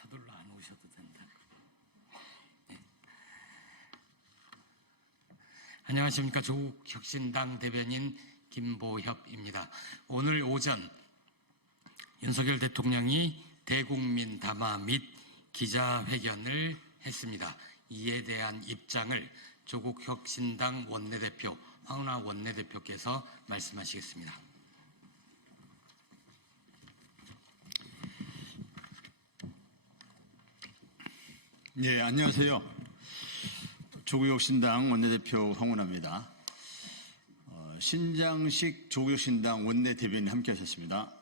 서둘러 안 오셔도 된다. 네. 안녕하십니까. 조국혁신당 대변인 김보협입니다. 오늘 오전 윤석열 대통령이 대국민 담화 및 기자회견을 했습니다. 이에 대한 입장을 조국혁신당 원내대표 황운하 원내대표께서 말씀하시겠습니다. 네, 안녕하세요. 조국혁신당 원내대표 황운하입니다. 신장식 조국혁신당 원내대변인 함께 하셨습니다.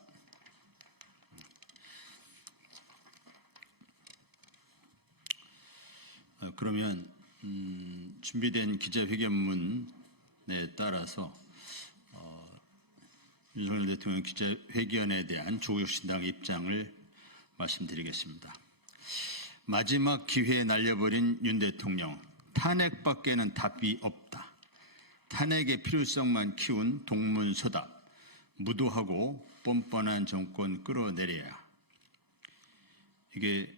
그러면 준비된 기자회견문에 따라서 윤석열 대통령 기자회견에 대한 조국혁신당의 입장을 말씀드리겠습니다. 마지막 기회에 날려버린 윤 대통령, 탄핵밖에는 답이 없다. 탄핵의 필요성만 키운 동문서답, 무도하고 뻔뻔한 정권 끌어내려야. 이게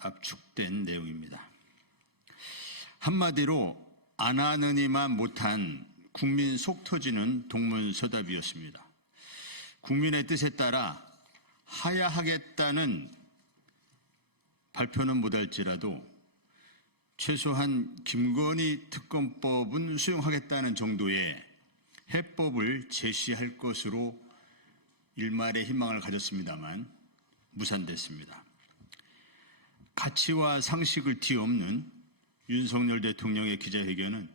압축된 내용입니다. 한마디로 안 하느니만 못한 국민 속 터지는 동문서답이었습니다. 국민의 뜻에 따라 하야하겠다는 발표는 못할지라도 최소한 김건희 특검법은 수용하겠다는 정도의 해법을 제시할 것으로 일말의 희망을 가졌습니다만 무산됐습니다. 가치와 상식을 뒤엎는 윤석열 대통령의 기자회견은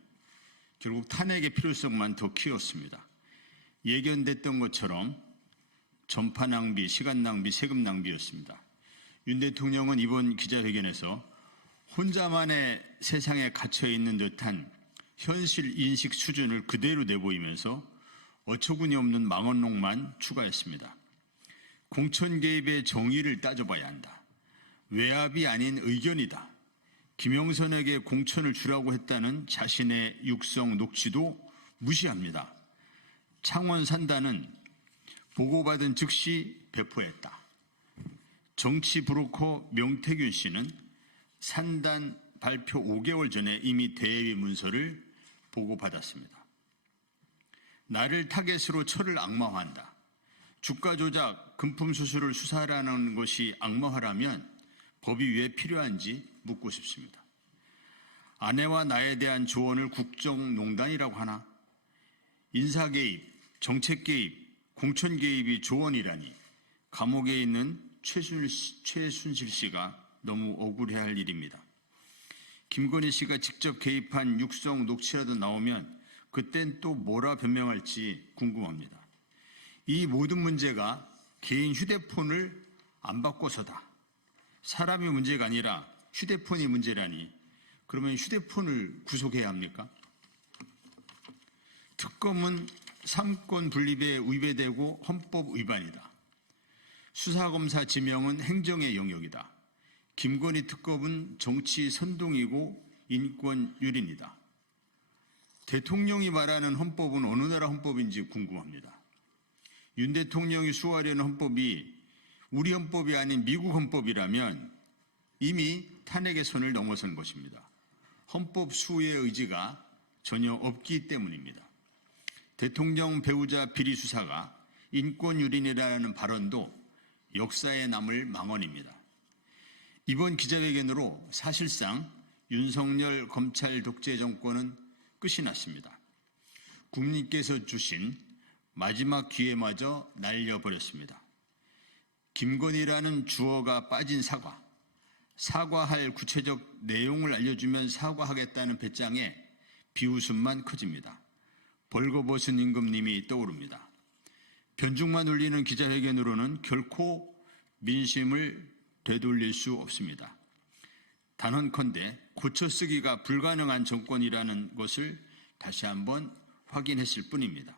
결국 탄핵의 필요성만 더 키웠습니다. 예견됐던 것처럼 전파 낭비, 시간 낭비, 세금 낭비였습니다. 윤 대통령은 이번 기자회견에서 혼자만의 세상에 갇혀있는 듯한 현실 인식 수준을 그대로 내보이면서 어처구니 없는 망언록만 추가했습니다. 공천 개입의 정의를 따져봐야 한다. 외압이 아닌 의견이다. 김영선에게 공천을 주라고 했다는 자신의 육성 녹취도 무시합니다. 창원 산단은 보고받은 즉시 배포했다. 정치 브로커 명태균 씨는 산단 발표 5개월 전에 이미 대외 문서를 보고받았습니다. 나를 타겟으로 철을 악마화한다. 주가 조작, 금품 수수를 수사하라는 것이 악마화라면 법이 왜 필요한지 묻고 싶습니다. 아내와 나에 대한 조언을 국정농단이라고 하나? 인사 개입, 정책 개입, 공천 개입이 조언이라니 감옥에 있는 최순실 씨가 너무 억울해할 일입니다. 김건희 씨가 직접 개입한 육성 녹취라도 나오면 그땐 또 뭐라 변명할지 궁금합니다. 이 모든 문제가 개인 휴대폰을 안 바꿔서다. 사람이 문제가 아니라 휴대폰이 문제라니 그러면 휴대폰을 구속해야 합니까? 특검은 삼권 분립에 위배되고 헌법 위반이다. 수사검사 지명은 행정의 영역이다. 김건희 특검은 정치 선동이고 인권 유린이다. 대통령이 말하는 헌법은 어느 나라 헌법인지 궁금합니다. 윤 대통령이 수호하려는 헌법이 우리 헌법이 아닌 미국 헌법이라면 이미 탄핵의 선을 넘어선 것입니다. 헌법 수호의 의지가 전혀 없기 때문입니다. 대통령 배우자 비리 수사가 인권 유린이라는 발언도 역사에 남을 망언입니다. 이번 기자회견으로 사실상 윤석열 검찰 독재 정권은 끝이 났습니다. 국민께서 주신 마지막 기회마저 날려버렸습니다. 김건희라는 주어가 빠진 사과, 사과할 구체적 내용을 알려주면 사과하겠다는 배짱에 비웃음만 커집니다. 벌거벗은 임금님이 떠오릅니다. 변죽만 울리는 기자회견으로는 결코 민심을 되돌릴 수 없습니다. 단언컨대 고쳐쓰기가 불가능한 정권이라는 것을 다시 한번 확인했을 뿐입니다.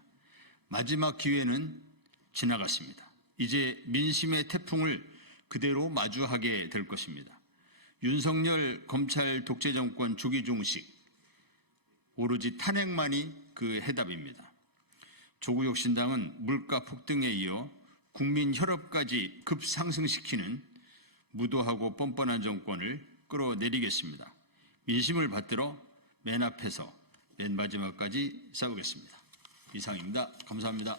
마지막 기회는 지나갔습니다. 이제 민심의 태풍을 그대로 마주하게 될 것입니다. 윤석열 검찰 독재 정권 주기 중식, 오로지 탄핵만이 그 해답입니다. 조국혁신당은 물가 폭등에 이어 국민 혈압까지 급상승시키는 무도하고 뻔뻔한 정권을 끌어내리겠습니다. 민심을 받들어 맨 앞에서 맨 마지막까지 싸우겠습니다. 이상입니다. 감사합니다.